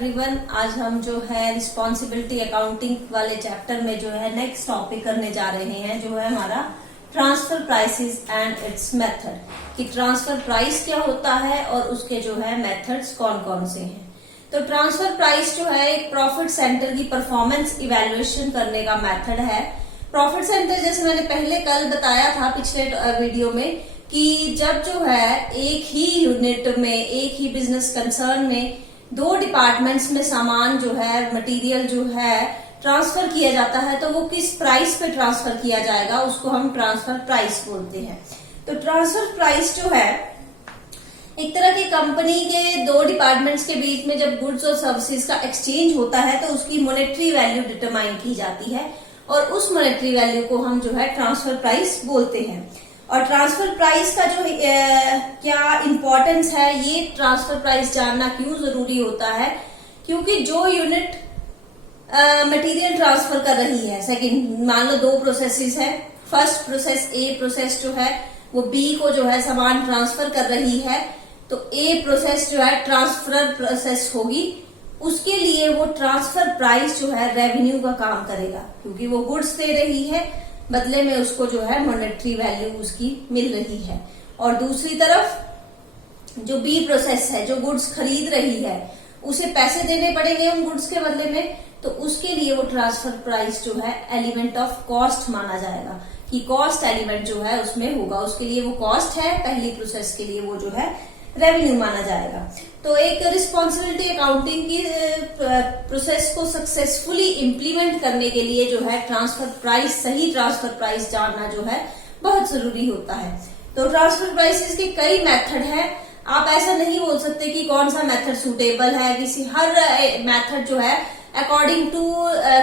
Everyone. आज हम जो है रिस्पॉन्सिबिलिटी अकाउंटिंग वाले चैप्टर में जो है नेक्स्ट टॉपिक करने जा रहे हैं, जो है हमारा transfer prices and it's method, कि ट्रांसफर प्राइस क्या होता है और उसके जो है मेथड्स कौन कौन से हैं। तो ट्रांसफर प्राइस जो है एक प्रॉफिट सेंटर की परफॉर्मेंस इवेल्युएशन करने का मेथड है। प्रॉफिट सेंटर जैसे मैंने पहले कल बताया था पिछले वीडियो में कि जब जो है एक ही यूनिट में, एक ही बिजनेस कंसर्न में दो डिपार्टमेंट्स में सामान जो है, मटेरियल जो है ट्रांसफर किया जाता है, तो वो किस प्राइस पे ट्रांसफर किया जाएगा उसको हम ट्रांसफर प्राइस बोलते हैं। तो ट्रांसफर प्राइस जो है एक तरह की कंपनी के दो डिपार्टमेंट्स के बीच में जब गुड्स और सर्विसेज का एक्सचेंज होता है तो उसकी मॉनेटरी वैल्यू डिटरमाइन की जाती है और उस मॉनेटरी वैल्यू को हम जो है ट्रांसफर प्राइस बोलते हैं। और ट्रांसफर प्राइस का जो क्या इंपॉर्टेंस है, ये ट्रांसफर प्राइस जानना क्यों जरूरी होता है, क्योंकि जो यूनिट मटेरियल ट्रांसफर कर रही है, सेकंड मान लो दो प्रोसेसेस है, फर्स्ट प्रोसेस ए प्रोसेस जो है वो बी को जो है सामान ट्रांसफर कर रही है, तो ए प्रोसेस जो है ट्रांसफर प्रोसेस होगी, उसके लिए वो ट्रांसफर प्राइस जो है रेवेन्यू का काम करेगा, क्योंकि वो गुड्स दे रही है, बदले में उसको जो है मॉनेटरी वैल्यू उसकी मिल रही है। और दूसरी तरफ जो बी प्रोसेस है, जो गुड्स खरीद रही है, उसे पैसे देने पड़ेंगे उन गुड्स के बदले में, तो उसके लिए वो ट्रांसफर प्राइस जो है एलिमेंट ऑफ कॉस्ट माना जाएगा, कि कॉस्ट एलिमेंट जो है उसमें होगा, उसके लिए वो कॉस्ट है, पहली प्रोसेस के लिए वो जो है रेवेन्यू माना जाएगा। तो एक रिस्पॉन्सिबिलिटी अकाउंटिंग की प्रोसेस को सक्सेसफुली इम्प्लीमेंट करने के लिए जो है ट्रांसफर प्राइस, सही ट्रांसफर प्राइस जानना जो है बहुत जरूरी होता है। तो ट्रांसफर प्राइसेस के कई मेथड है, आप ऐसा नहीं बोल सकते कि कौन सा मेथड सुटेबल है, किसी हर मेथड जो है अकॉर्डिंग टू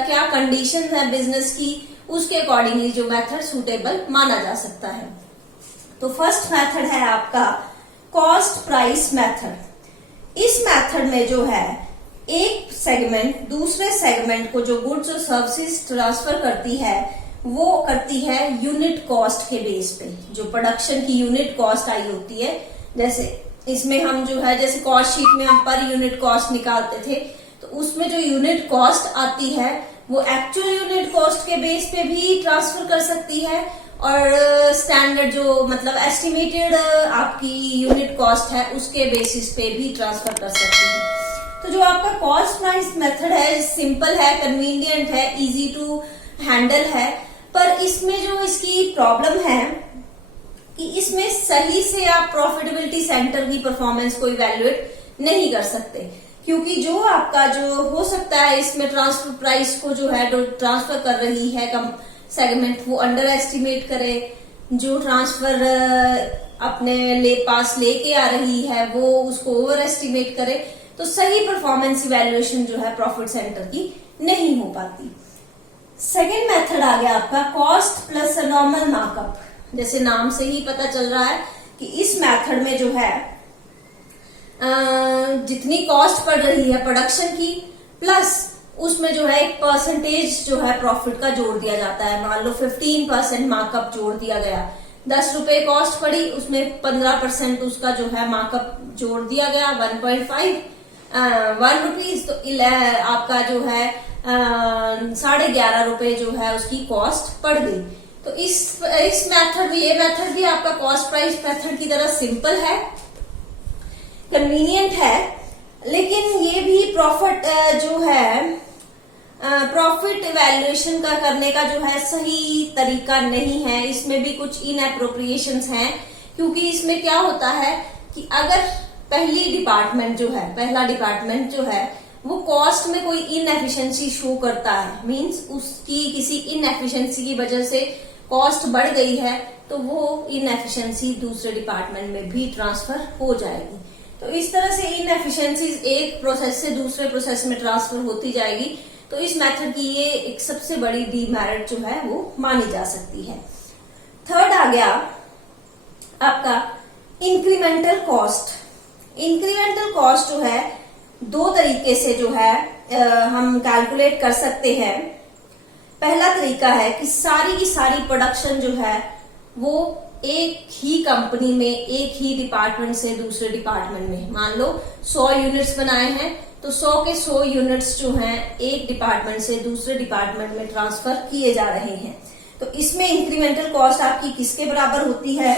क्या कंडीशन है बिजनेस की, उसके अकॉर्डिंगली जो मेथड सुटेबल माना जा सकता है। तो फर्स्ट मेथड है आपका कॉस्ट प्राइस मेथड। इस मेथड में जो है एक सेगमेंट दूसरे सेगमेंट को जो गुड्स और सर्विसेज ट्रांसफर करती है वो करती है यूनिट कॉस्ट के बेस पे, जो प्रोडक्शन की यूनिट कॉस्ट आई होती है। जैसे इसमें हम जो है, जैसे कॉस्ट शीट में हम पर यूनिट कॉस्ट निकालते थे, तो उसमें जो यूनिट कॉस्ट आती है वो एक्चुअल यूनिट कॉस्ट के बेस पे भी ट्रांसफर कर सकती है और स्टैंडर्ड जो मतलब एस्टिमेटेड आपकी यूनिट कॉस्ट है उसके बेसिस पे भी ट्रांसफर कर सकती है। तो जो आपका कॉस्ट प्राइस मेथड है सिंपल है, कन्वीनियंट है, इजी टू हैंडल है, पर इसमें जो इसकी प्रॉब्लम है कि इसमें सही से आप प्रॉफिटेबिलिटी सेंटर की परफॉर्मेंस को इवेल्युएट नहीं कर सकते, क्योंकि जो आपका जो हो सकता है इसमें ट्रांसफर प्राइस को जो है ट्रांसफर कर रही है सेगमेंट वो अंडर एस्टिमेट करे, जो ट्रांसफर अपने पास लेके आ रही है वो उसको ओवर एस्टिमेट करे, तो सही परफॉर्मेंस इवेल्युएशन जो है प्रॉफिट सेंटर की नहीं हो पाती। सेकेंड मेथड आ गया आपका कॉस्ट प्लस नॉर्मल मार्कअप। जैसे नाम से ही पता चल रहा है कि इस मेथड में जो है जितनी कॉस्ट पड़ रही है प्रोडक्शन की, प्लस उसमें जो है एक परसेंटेज जो है प्रॉफिट का जोड़ दिया जाता है। मान लो 15% मार्कअप जोड़ दिया गया, 10 रुपए कॉस्ट पड़ी, उसमें 15% उसका जो है मार्कअप जोड़ दिया गया, 1 रुपीज, तो आपका जो है 11.5 रुपए जो है उसकी कॉस्ट पड़ गई। तो इस मेथड में, ये मेथड भी आपका कॉस्ट प्राइस मेथड की तरह सिंपल है, कन्वीनियंट है, लेकिन ये भी प्रॉफिट जो है प्रॉफिट इवैल्यूएशन का करने का जो है सही तरीका नहीं है। इसमें भी कुछ इनएप्रोप्रिएशंस हैं, क्योंकि इसमें क्या होता है कि अगर पहला डिपार्टमेंट जो है वो कॉस्ट में कोई इनएफिशिएंसी शो करता है, मींस उसकी किसी इनएफिशिएंसी की वजह से कॉस्ट बढ़ गई है, तो वो इनएफिशिएंसी दूसरे डिपार्टमेंट में भी ट्रांसफर हो जाएगी। तो इस तरह से इनएफिशिएंसीज एक प्रोसेस से दूसरे प्रोसेस में ट्रांसफर होती जाएगी। तो इस मेथड की ये एक सबसे बड़ी डीमेरिट जो है वो मानी जा सकती है। थर्ड आ गया आपका इंक्रीमेंटल कॉस्ट। इंक्रीमेंटल कॉस्ट जो है दो तरीके से जो है हम कैलकुलेट कर सकते हैं। पहला तरीका है कि सारी की सारी प्रोडक्शन जो है वो एक ही कंपनी में, एक ही डिपार्टमेंट से दूसरे डिपार्टमेंट में, मान लो 100 यूनिट्स बनाए हैं, तो 100 के 100 यूनिट्स जो हैं एक डिपार्टमेंट से दूसरे डिपार्टमेंट में ट्रांसफर किए जा रहे हैं। तो इसमें इंक्रीमेंटल कॉस्ट आपकी किसके बराबर होती है?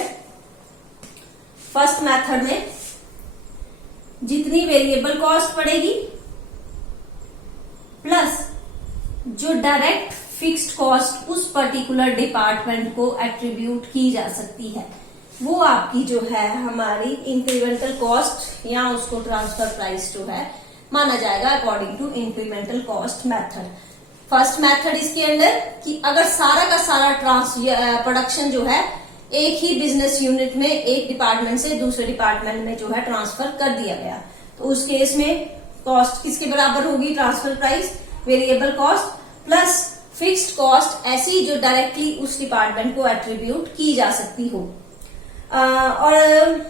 फर्स्ट मेथड में जितनी वेरिएबल कॉस्ट पड़ेगी प्लस जो डायरेक्ट फिक्स्ड कॉस्ट उस पर्टिकुलर डिपार्टमेंट को एट्रीब्यूट की जा सकती है, वो आपकी जो है हमारी इंक्रीमेंटल कॉस्ट या उसको ट्रांसफर प्राइस जो है माना जाएगा according to incremental cost method. First method इसके अंदर कि अगर सारा का सारा प्रोडक्शन जो है एक ही बिजनेस यूनिट में एक डिपार्टमेंट से दूसरे डिपार्टमेंट में जो है ट्रांसफर कर दिया गया, तो उस केस में कॉस्ट किसके बराबर होगी? Transfer price variable cost plus fixed cost ऐसी जो डायरेक्टली उस डिपार्टमेंट को एट्रीब्यूट की जा सकती हो। और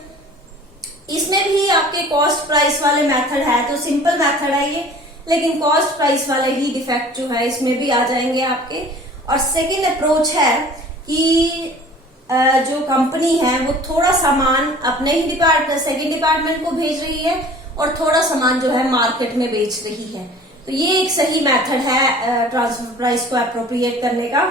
इसमें भी आपके कॉस्ट प्राइस वाले मेथड है, तो सिंपल मेथड है ये, लेकिन कॉस्ट प्राइस वाले ही डिफेक्ट जो है इसमें भी आ जाएंगे आपके। और सेकंड अप्रोच है कि जो कंपनी है वो थोड़ा सामान अपने ही सेकंड डिपार्टमेंट को भेज रही है और थोड़ा सामान जो है मार्केट में बेच रही है। तो ये एक सही मेथड है ट्रांसफर प्राइस को अप्रोप्रिएट करने का,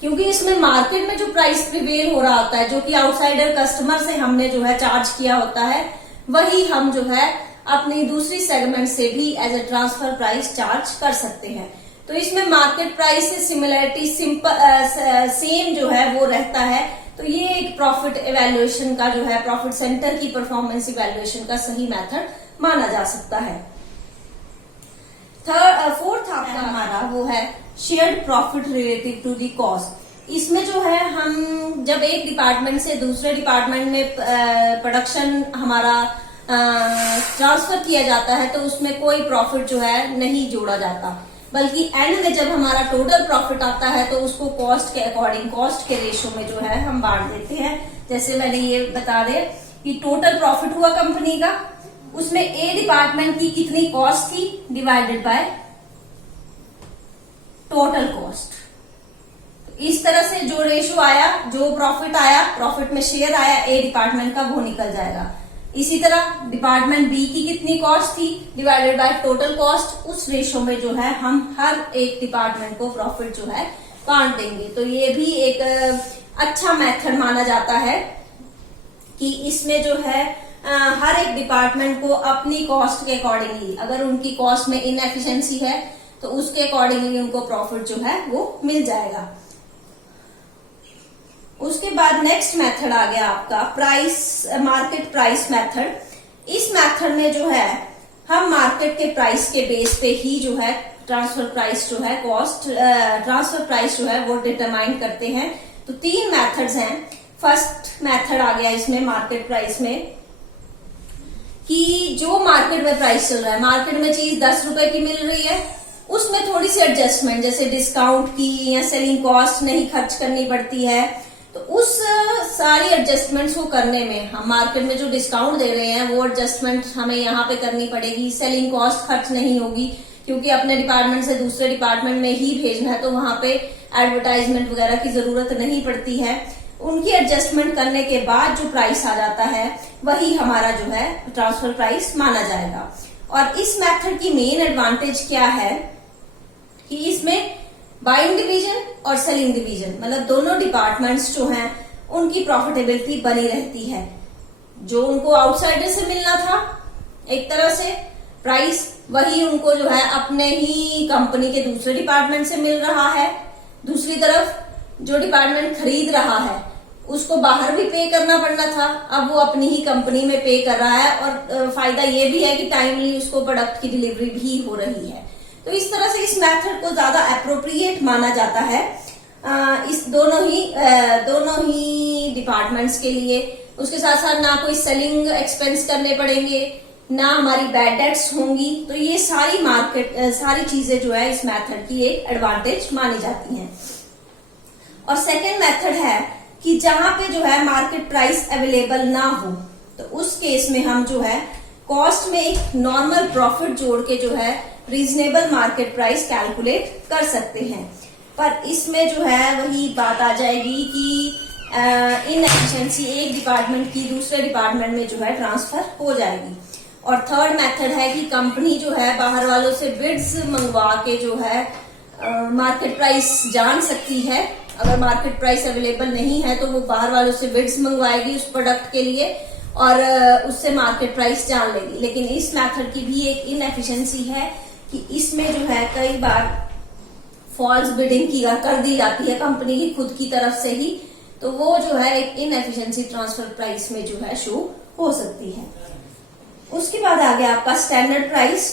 क्योंकि इसमें मार्केट में जो प्राइस प्रिवेल हो रहा होता है, जो कि आउटसाइडर कस्टमर से हमने जो है चार्ज किया होता है, वही हम जो है अपनी दूसरी सेगमेंट से भी as a transfer price charge कर सकते हैं। तो इसमें मार्केट प्राइस से सिमिलरिटी सेम जो है वो रहता है। तो ये एक प्रॉफिट इवैल्यूएशन का जो है, प्रॉफिट सेंटर की परफॉर्मेंस इवैल्यूएशन का सही मेथड माना जा सकता है। फोर्थ आपका हमारा वो है shared profit relative to the cost. इसमें जो है हम जब एक डिपार्टमेंट से दूसरे डिपार्टमेंट में प्रोडक्शन हमारा ट्रांसफर किया जाता है, तो उसमें कोई प्रॉफिट जो है नहीं जोड़ा जाता, बल्कि एंड में जब हमारा टोटल प्रॉफिट आता है तो उसको कॉस्ट के अकॉर्डिंग, कॉस्ट के रेशो में जो है हम बांट देते हैं। जैसे मैंने ये बता दे कि टोटल प्रॉफिट हुआ कंपनी का, उसमें ए डिपार्टमेंट की कितनी कॉस्ट थी डिवाइडेड बाय टोटल कॉस्ट। इस तरह से जो रेशो आया, जो प्रॉफिट आया, प्रॉफिट में शेयर आया ए डिपार्टमेंट का, वो निकल जाएगा। इसी तरह डिपार्टमेंट बी की कितनी कॉस्ट थी डिवाइडेड बाय टोटल कॉस्ट, उस रेशो में जो है हम हर एक डिपार्टमेंट को प्रॉफिट जो है बांट देंगे। तो ये भी एक अच्छा मेथड माना जाता है कि इसमें जो है हर एक डिपार्टमेंट को अपनी कॉस्ट के अकॉर्डिंगली, अगर उनकी कॉस्ट में इनएफिशिएंसी है तो उसके अकॉर्डिंगली उनको प्रॉफिट जो है वो मिल जाएगा। उसके बाद नेक्स्ट मेथड आ गया आपका मार्केट प्राइस मेथड। इस मेथड में जो है हम मार्केट के प्राइस के बेस पे ही जो है ट्रांसफर प्राइस जो है ट्रांसफर प्राइस जो है वो डिटरमाइन करते हैं। तो 3 मेथड्स हैं। फर्स्ट मेथड आ गया इसमें मार्केट प्राइस में कि जो मार्केट में प्राइस चल रहा है, मार्केट में चीज 10 रुपए की मिल रही है, उसमें थोड़ी सी एडजस्टमेंट जैसे डिस्काउंट की या सेलिंग कॉस्ट नहीं खर्च करनी पड़ती है, तो उस सारी एडजस्टमेंट्स को करने में हम मार्केट में जो डिस्काउंट दे रहे हैं वो एडजस्टमेंट हमें यहाँ पे करनी पड़ेगी। सेलिंग कॉस्ट खर्च नहीं होगी क्योंकि अपने डिपार्टमेंट से दूसरे डिपार्टमेंट में ही भेजना है, तो वहां पे एडवर्टाइजमेंट वगैरह की जरूरत नहीं पड़ती है। उनकी एडजस्टमेंट करने के बाद जो प्राइस आ जाता है वही हमारा जो है ट्रांसफर प्राइस माना जाएगा। और इस मेथड की मेन एडवांटेज क्या है कि इसमें बाइंग डिवीजन और सेलिंग डिवीजन, मतलब दोनों डिपार्टमेंट्स जो हैं उनकी प्रॉफिटेबिलिटी बनी रहती है। जो उनको आउटसाइडर से मिलना था एक तरह से प्राइस, वही उनको जो है अपने ही कंपनी के दूसरे डिपार्टमेंट से मिल रहा है। दूसरी तरफ जो डिपार्टमेंट खरीद रहा है उसको बाहर भी पे करना पड़ना था, अब वो अपनी ही कंपनी में पे कर रहा है। और फायदा ये भी है कि टाइमली उसको प्रोडक्ट की डिलीवरी भी हो रही है। तो इस तरह से इस मेथड को ज्यादा अप्रोप्रिएट माना जाता है इस दोनों ही डिपार्टमेंट्स के लिए। उसके साथ साथ ना कोई सेलिंग एक्सपेंस करने पड़ेंगे, ना हमारी बैड डेट्स होंगी। तो ये सारी चीजें जो है इस मेथड की एक एडवांटेज मानी जाती हैं। और सेकेंड मेथड है कि जहां पे जो है मार्केट प्राइस अवेलेबल ना हो, तो उस केस में हम जो है कॉस्ट में एक नॉर्मल प्रॉफिट जोड़ के जो है रीजनेबल मार्केट प्राइस कैलकुलेट कर सकते हैं। पर इसमें जो है वही बात आ जाएगी कि इनएफिशिएंसी एक डिपार्टमेंट की दूसरे डिपार्टमेंट में जो है ट्रांसफर हो जाएगी। और थर्ड मेथड है कि कंपनी जो है बाहर वालों से बिड्स मंगवा के जो है मार्केट प्राइस जान सकती है। अगर मार्केट प्राइस अवेलेबल नहीं है तो वो बाहर वालों से बिड्स मंगवाएगी उस प्रोडक्ट के लिए और उससे मार्केट प्राइस जान लेगी। लेकिन इस मेथड की भी एक इनएफिशिएंसी है कि इसमें जो है कई बार फॉल्स बिडिंग कर दी जाती है कंपनी की खुद की तरफ से ही, तो वो जो है एक इनएफिशिएंसी ट्रांसफर प्राइस में जो है शो हो सकती है। उसके बाद आ गया आपका स्टैंडर्ड प्राइस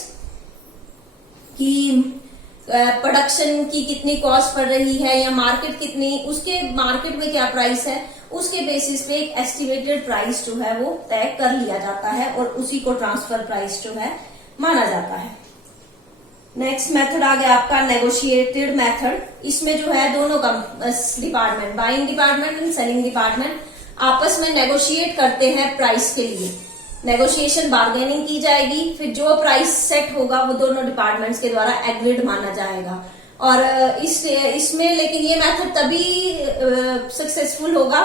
कि प्रोडक्शन की कितनी कॉस्ट पड़ रही है या मार्केट कितनी, उसके मार्केट में क्या प्राइस है, उसके बेसिस पे एक एस्टिमेटेड प्राइस जो है वो तय कर लिया जाता है और उसी को ट्रांसफर प्राइस जो है माना जाता है। नेक्स्ट मेथड आ गया आपका नेगोशिएटेड मेथड। इसमें जो है दोनों department, buying department and selling department आपस में नेगोशिएट करते हैं प्राइस के लिए। नेगोशिएशन बार्गेनिंग की जाएगी, फिर जो प्राइस सेट होगा वो दोनों डिपार्टमेंट्स के द्वारा एग्रीड माना जाएगा। और इसमें लेकिन ये मेथड तभी सक्सेसफुल होगा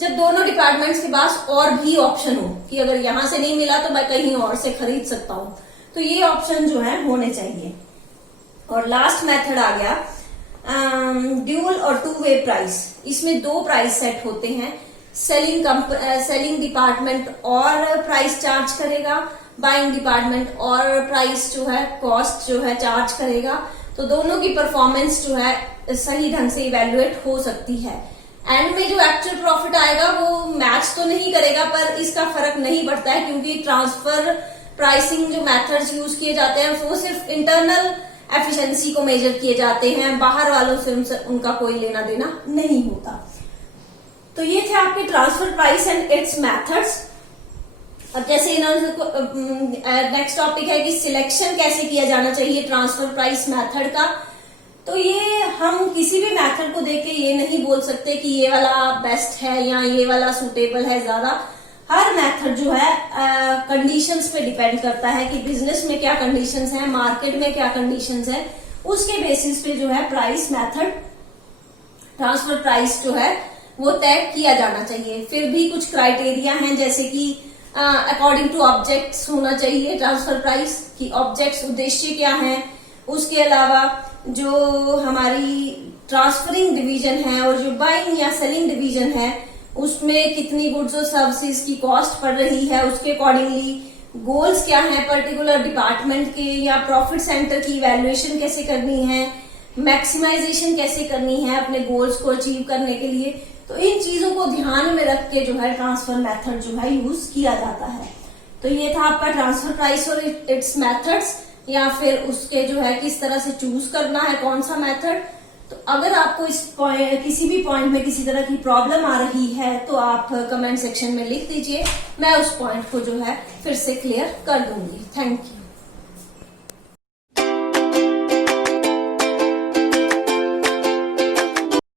जब दोनों डिपार्टमेंट्स के पास और भी ऑप्शन हो कि अगर यहां से नहीं मिला तो मैं कहीं और से खरीद सकता हूं, तो ये ऑप्शन जो है होने चाहिए। और लास्ट मेथड आ गया ड्यूल और टू वे प्राइस। इसमें दो प्राइस सेट होते हैं, सेलिंग डिपार्टमेंट और प्राइस चार्ज करेगा, बाइंग डिपार्टमेंट और प्राइस जो है कॉस्ट जो है चार्ज करेगा। तो दोनों की परफॉर्मेंस जो है सही ढंग से इवेल्युएट हो सकती है। एंड में जो एक्चुअल प्रॉफिट आएगा वो मैच तो नहीं करेगा, पर इसका फर्क नहीं पड़ता है क्योंकि ट्रांसफर प्राइसिंग जो मेथड्स यूज किए जाते हैं वो सिर्फ इंटरनल एफिशिएंसी को मेजर किए जाते हैं, बाहर वालों से उनका कोई लेना देना नहीं होता। तो ये थे आपके transfer price and it's methods. अब जैसे नेक्स्ट टॉपिक है कि सिलेक्शन कैसे किया जाना चाहिए ट्रांसफर प्राइस मेथड का। तो ये हम किसी भी मेथड को देख के ये नहीं बोल सकते कि ये वाला बेस्ट है या ये वाला सुटेबल है ज्यादा। हर मेथड जो है कंडीशंस पे डिपेंड करता है कि बिजनेस में क्या कंडीशंस हैं, मार्केट में क्या कंडीशंस हैं, उसके बेसिस पे जो है प्राइस मेथड ट्रांसफर प्राइस जो है वो तय किया जाना चाहिए। फिर भी कुछ क्राइटेरिया हैं जैसे कि अकॉर्डिंग टू ऑब्जेक्ट्स होना चाहिए ट्रांसफर प्राइस की ऑब्जेक्ट्स उद्देश्य क्या है। उसके अलावा जो हमारी ट्रांसफरिंग डिवीजन है और जो बाइंग या सेलिंग डिवीजन है उसमें कितनी गुड्स और सर्विसेज की कॉस्ट पड़ रही है, उसके अकॉर्डिंगली गोल्स क्या है पर्टिकुलर डिपार्टमेंट के या प्रॉफिट सेंटर की इवैल्यूएशन कैसे करनी है, मैक्सिमाइजेशन कैसे करनी है अपने गोल्स को अचीव करने के लिए। तो इन चीजों को ध्यान में रख के जो है ट्रांसफर मेथड जो है यूज किया जाता है। तो ये था आपका ट्रांसफर प्राइस और इट्स मेथड्स, या फिर उसके जो है किस तरह से चूज करना है कौन सा मेथड। तो अगर आपको इस किसी भी पॉइंट में किसी तरह की प्रॉब्लम आ रही है तो आप कमेंट सेक्शन में लिख दीजिए, मैं उस पॉइंट को जो है फिर से क्लियर कर दूंगी। Thank you.